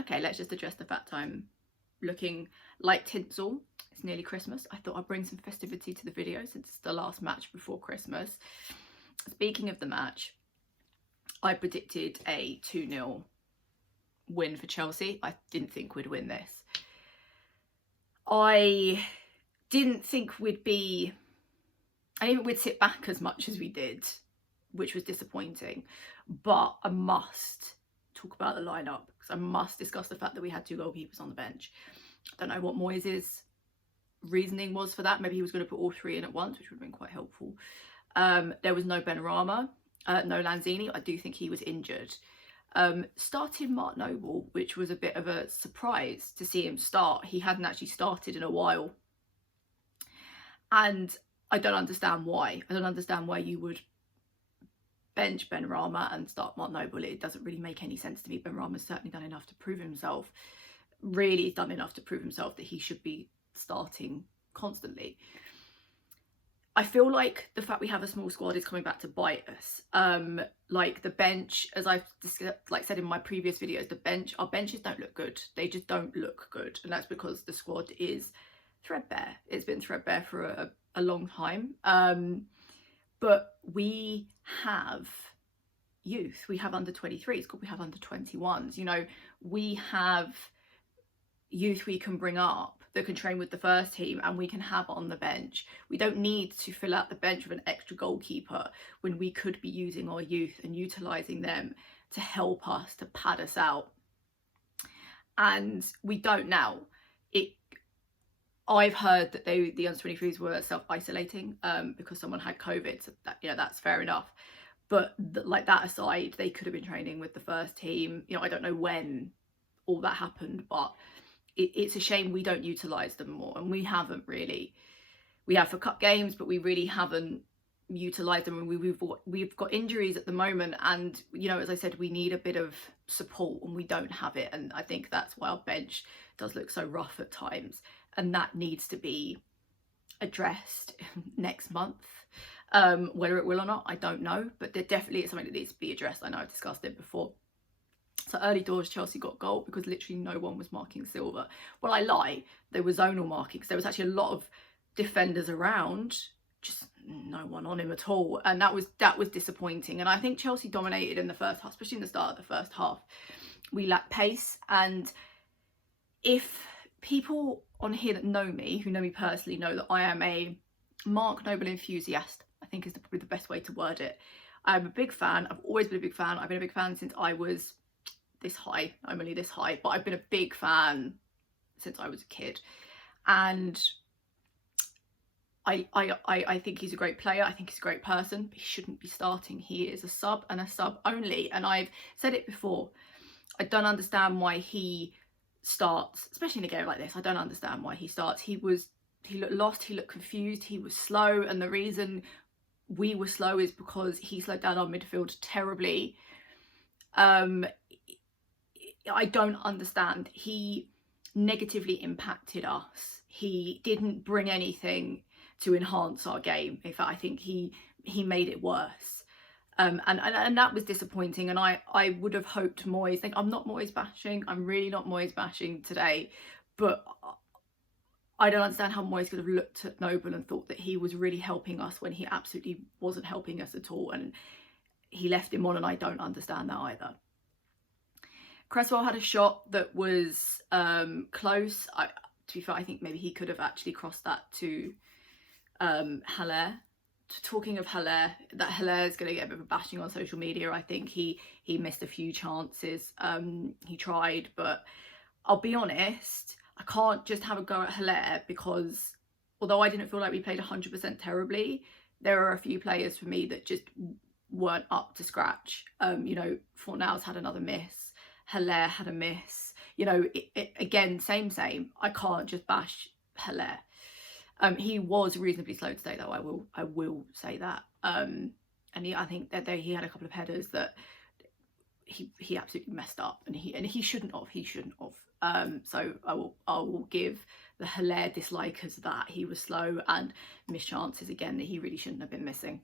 Okay, let's just address the fact I'm looking like tinsel. It's nearly Christmas. I thought I'd bring some festivity to the video since it's the last match before Christmas. Speaking of the match, I predicted a 2-0 win for Chelsea. I didn't think we'd win this. I didn't think we'd sit back as much as we did, which was disappointing. But I must talk about the lineup because I must discuss the fact that we had 2 goalkeepers on the bench. I don't know what Moyes' reasoning was for that. Maybe he was going to put all 3 in at once, which would have been quite helpful. There was no Benrahma, no Lanzini. I do think he was injured. Started Mark Noble, which was a bit of a surprise to see him start. He hadn't actually started in a while. And I don't understand why. I don't understand why you would bench Benrahma and start Mark Noble. It doesn't really make any sense to me. Benrahma's certainly done enough to prove himself. Really done enough to prove himself that he should be starting constantly. I feel like the fact we have a small squad is coming back to bite us. Like the bench, as I've said in my previous videos, our benches don't look good. They just don't look good, and that's because the squad is threadbare. It's been threadbare for a long time. But we have youth. We have under 23s. We have under 21s. You know, we have youth we can bring up that can train with the first team and we can have on the bench. We don't need to fill out the bench with an extra goalkeeper when we could be using our youth and utilising them to help us, to pad us out. And we don't now. I've heard that the under 23s were self-isolating because someone had COVID, so that, you know, that's fair enough. But like that aside, they could have been training with the first team. You know, I don't know when all that happened, but it's a shame we don't utilise them more, and we haven't really. We have for cup games, but we really haven't utilised them, and we've got injuries at the moment, and you know, as I said, we need a bit of support and we don't have it, and I think that's why our bench does look so rough at times, and that needs to be addressed next month. Whether it will or not, I don't know, but there definitely is something that needs to be addressed. I know I've discussed it before. So early doors, Chelsea got goal because literally no one was marking Silva. Well, I lie, there were zonal markings. There was actually a lot of defenders around, just no one on him at all, and that was disappointing. And I think Chelsea dominated in the first half, especially in the start of the first half. We lacked pace, and if people on here that know me, who know me personally, know that I am a Mark Noble enthusiast, I think is probably the best way to word it. I'm a big fan. I've always been a big fan. I've been a big fan since I was this high. I'm only this high, but I've been a big fan since I was a kid, and I think he's a great player. I think he's a great person, but he shouldn't be starting. He is a sub and a sub only, and I've said it before. I don't understand why he starts, especially in a game like this. I don't understand why he starts. He looked lost, he looked confused, he was slow, and the reason we were slow is because he slowed down our midfield terribly. I don't understand. He negatively impacted us. He didn't bring anything to enhance our game. In fact, I think he made it worse. And that was disappointing. And I would have hoped Moyes, I'm not Moyes bashing. I'm really not Moyes bashing today. But I don't understand how Moyes could have looked at Noble and thought that he was really helping us when he absolutely wasn't helping us at all. And he left him on, and I don't understand that either. Cresswell had a shot that was close. To be fair, I think maybe he could have actually crossed that to Haller. Talking of Haller, that Haller is going to get a bit of a bashing on social media. I think he missed a few chances. He tried, but I'll be honest, I can't just have a go at Haller because although I didn't feel like we played 100% terribly, there are a few players for me that just weren't up to scratch. You know, Fornals had another miss. Haller had a miss. You know, again, same. I can't just bash Haller. He was reasonably slow today, though. I will say that. And I think that he had a couple of headers that he absolutely messed up, and he shouldn't have. So I will give the Haller dislikers that. He was slow and missed chances again that he really shouldn't have been missing.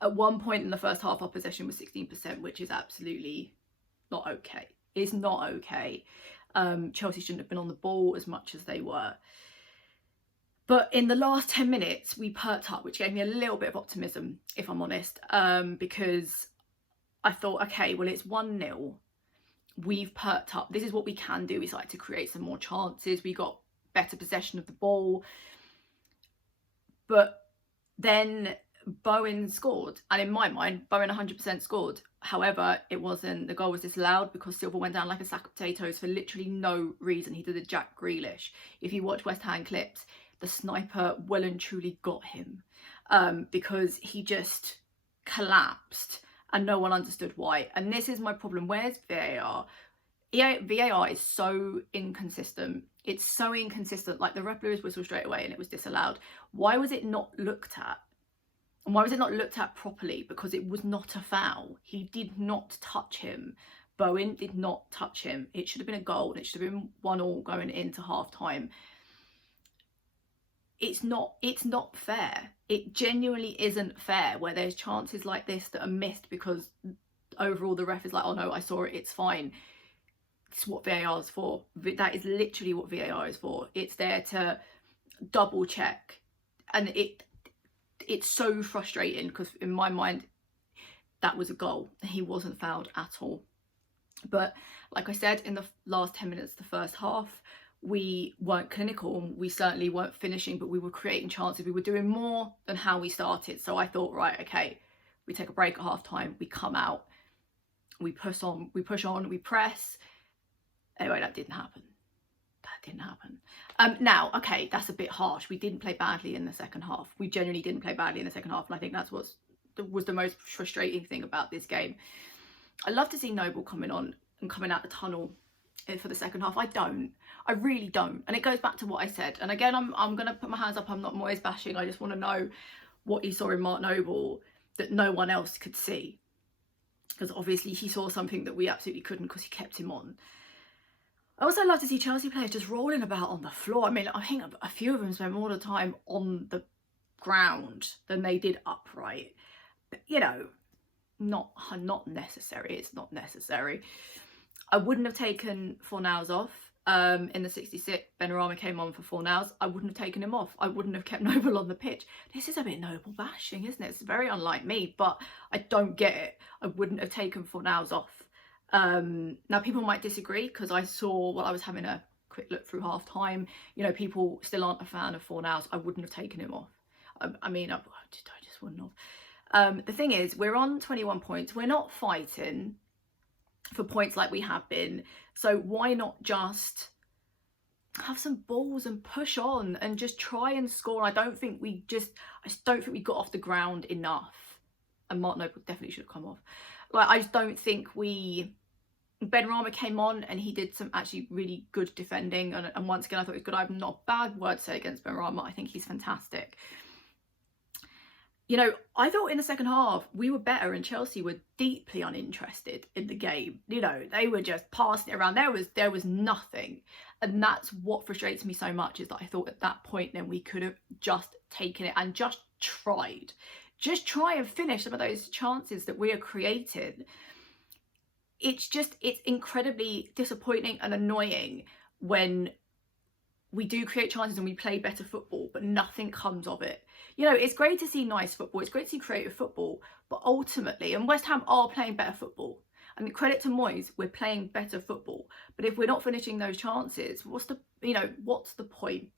At one point in the first half, our possession was 16%, which is absolutely not okay. is not okay. Chelsea shouldn't have been on the ball as much as they were. But in the last 10 minutes, we perked up, which gave me a little bit of optimism, if I'm honest, because I thought, okay, well, it's 1-0. We've perked up. This is what we can do. We started to create some more chances. We got better possession of the ball. But then Bowen scored. And in my mind, Bowen 100% scored. However, it wasn't. The goal was disallowed because Silva went down like a sack of potatoes for literally no reason. He did a Jack Grealish. If you watch West Ham clips, the sniper well and truly got him because he just collapsed and no one understood why. And this is my problem. Where's VAR? VAR is so inconsistent. It's so inconsistent. Like the ref blew his whistle straight away and it was disallowed. Why was it not looked at? And why was it not looked at properly? Because it was not a foul. He did not touch him. Bowen did not touch him. It should have been a goal and it should have been 1-1 going into half time. It's not fair. It genuinely isn't fair where there's chances like this that are missed because overall the ref is like, oh no, I saw it, it's fine. It's what VAR is for. That is literally what VAR is for. It's there to double check. And it's so frustrating because in my mind, that was a goal. He wasn't fouled at all. But like I said, in the last 10 minutes of the first half, we weren't clinical. We certainly weren't finishing, but we were creating chances. We were doing more than how we started. So I thought, right, okay, we take a break at half time. We come out, we push on, we press. Anyway, that didn't happen. Now, okay, that's a bit harsh. We didn't play badly in the second half. We genuinely didn't play badly in the second half. And I think that's what was the most frustrating thing about this game. I love to see Noble coming on and coming out the tunnel for the second half. I really don't. And it goes back to what I said. And again, I'm going to put my hands up. I'm not Moyes bashing. I just want to know what he saw in Mark Noble that no one else could see. Because obviously he saw something that we absolutely couldn't because he kept him on. I also love to see Chelsea players just rolling about on the floor. I mean, I think a few of them spent more of the time on the ground than they did upright. But, you know, not necessary. It's not necessary. I wouldn't have taken Fornals off. In the 66th, Benrahma came on for Fornals. I wouldn't have taken him off. I wouldn't have kept Noble on the pitch. This is a bit Noble bashing, isn't it? It's very unlike me, but I don't get it. I wouldn't have taken Fornals off. Now, people might disagree because I saw, while I was having a quick look through half time, you know, people still aren't a fan of Fornals. I wouldn't have taken him off. I just wouldn't have. The thing is, we're on 21 points. We're not fighting for points like we have been. So why not just have some balls and push on and just try and score? I just don't think we got off the ground enough. And Mark Noble definitely should have come off. Like, I just don't think Benrahma came on and he did some actually really good defending. And once again, I thought it was good. I have not a bad word to say against Benrahma. I think he's fantastic. You know, I thought in the second half we were better and Chelsea were deeply uninterested in the game. You know, they were just passing it around. There was nothing. And that's what frustrates me so much, is that I thought at that point then we could have just taken it and just tried. Just try and finish some of those chances that we are creating. It's incredibly disappointing and annoying when we do create chances and we play better football, but nothing comes of it. You know, it's great to see nice football. It's great to see creative football, but ultimately, and West Ham are playing better football. And credit to Moyes, we're playing better football. But if we're not finishing those chances, what's the point?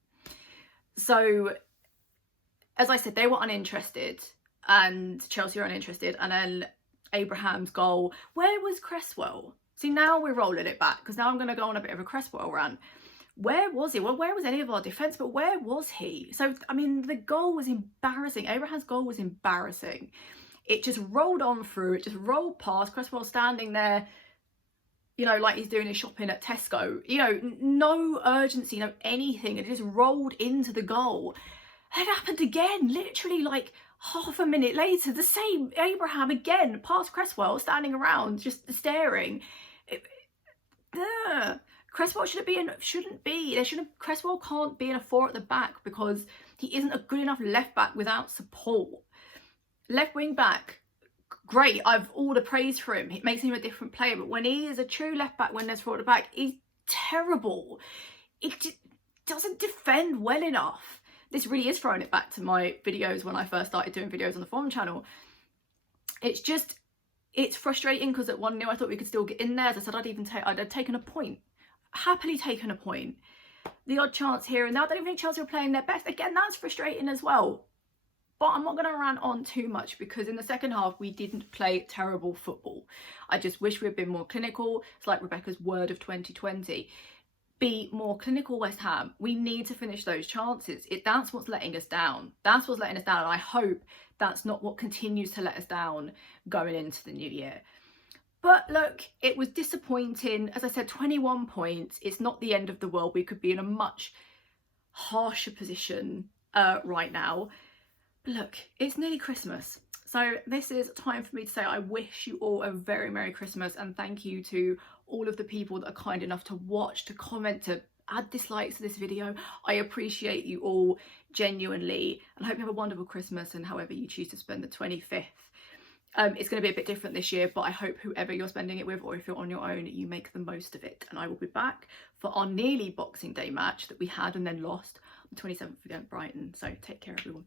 So, as I said, they were uninterested and Chelsea were uninterested. And then Abraham's goal, where was Cresswell? See, now we're rolling it back because now I'm going to go on a bit of a Cresswell rant. Where was he? Well, where was any of our defence? But where was he? So, I mean, the goal was embarrassing. Abraham's goal was embarrassing. It just rolled on through. It just rolled past. Cresswell standing there, you know, like he's doing his shopping at Tesco. You know, no urgency, no anything. It just rolled into the goal. And it happened again, literally like half a minute later. The same Abraham again, past Cresswell, standing around, just staring. Cresswell Cresswell can't be in a 4 at the back because he isn't a good enough left back without support. Left wing back great, I've all the praise for him. It makes him a different player. But when he is a true left back, when there's four at the back, he's terrible. It just doesn't defend well enough. This really is throwing it back to my videos when I first started doing videos on the Forum channel. It's frustrating because at 1-0 I thought we could still get in there. As I said, I'd have taken a point. Happily taken a point. The odd chance here and there. I don't even think Chelsea are playing their best. Again, that's frustrating as well. But I'm not going to rant on too much because in the second half we didn't play terrible football. I just wish we had been more clinical. It's like Rebecca's word of 2020. Be more clinical, West Ham. We need to finish those chances. That's what's letting us down. That's what's letting us down. And I hope that's not what continues to let us down going into the new year. But look, it was disappointing. As I said, 21 points. It's not the end of the world. We could be in a much harsher position right now. But look, it's nearly Christmas. So this is time for me to say I wish you all a very Merry Christmas, and thank you to all of the people that are kind enough to watch, to comment, to add dislikes to this video. I appreciate you all genuinely, and I hope you have a wonderful Christmas and however you choose to spend the 25th. It's going to be a bit different this year, but I hope whoever you're spending it with, or if you're on your own, you make the most of it. And I will be back for our nearly Boxing Day match that we had and then lost on the 27th against Brighton. So take care, everyone.